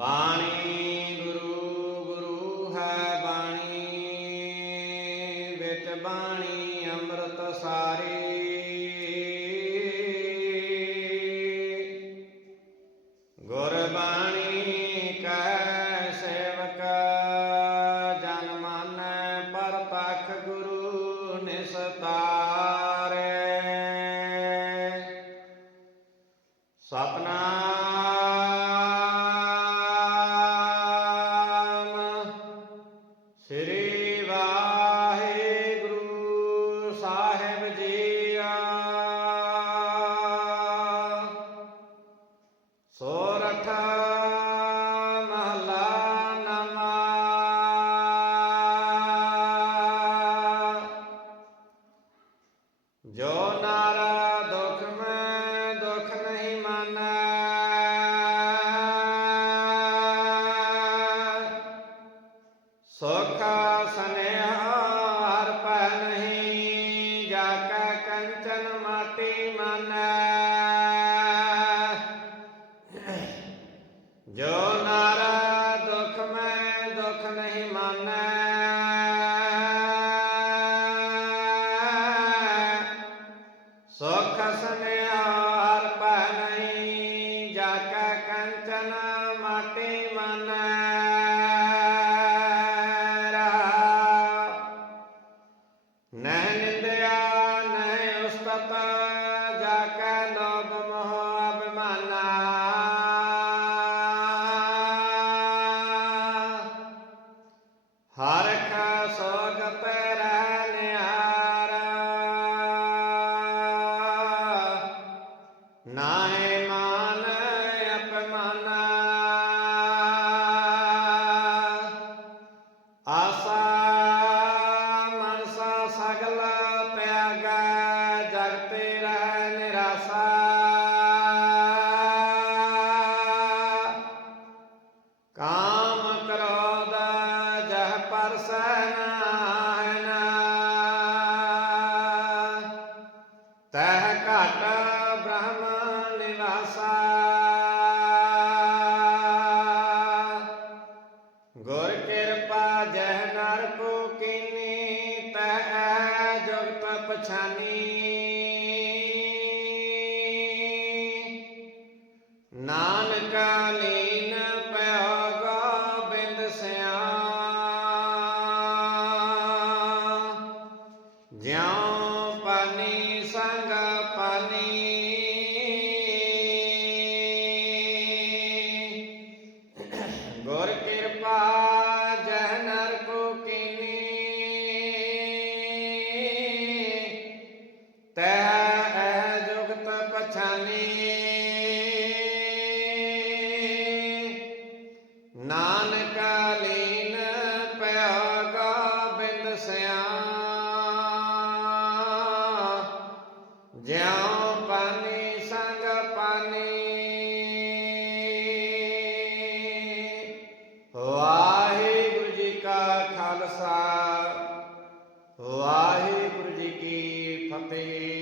ਬਾਣੀ ਗੁਰੂ ਗੁਰੂ ਹੈ ਬਾਣੀ। ਵਿੱਚ ਬਾਣੀ ਅੰਮ੍ਰਿਤ ਸਾਰੀ। ਗੁਰ ਬਾਣੀ ਕੈ ਸੇਵਕ, ਜਨ ਮਾਨੈ ਪਰਤਖ ਗੁਰੂ ਨਿਸਤਾਰੇ। ਸੁਖ ਸਨੇਹ ਹਰ ਪੈ ਨਹੀਂ ਜਾ ਕੈ ਕੰਚਨ ਮਾਟੀ ਮਾਨੈ। ਜੋ ਨਾਰਾ ਦੁਖ ਮੈਂ ਦੁਖ ਨਹੀਂ ਮਾਨੈ ਨਹਿ ਨਰ ਕੋ ਕੀਨੀ ਤਹ ਜੁਗਤ ਪਛਾਨੀ ਨਾਨਕਾ ਲੀਨ ਪਿਆ ਗਾਬਿੰਦ ਸਿਆ ਜਿਉ ਪਾਨੀ ਸੰਗ ਪਾਨੀ ਵਾਹਿਗੁਰੂ ਜੀ ਕਾ ਖਾਲਸਾ, ਵਾਹਿਗੁਰੂ ਜੀ ਕੀ ਫਤਿਹ।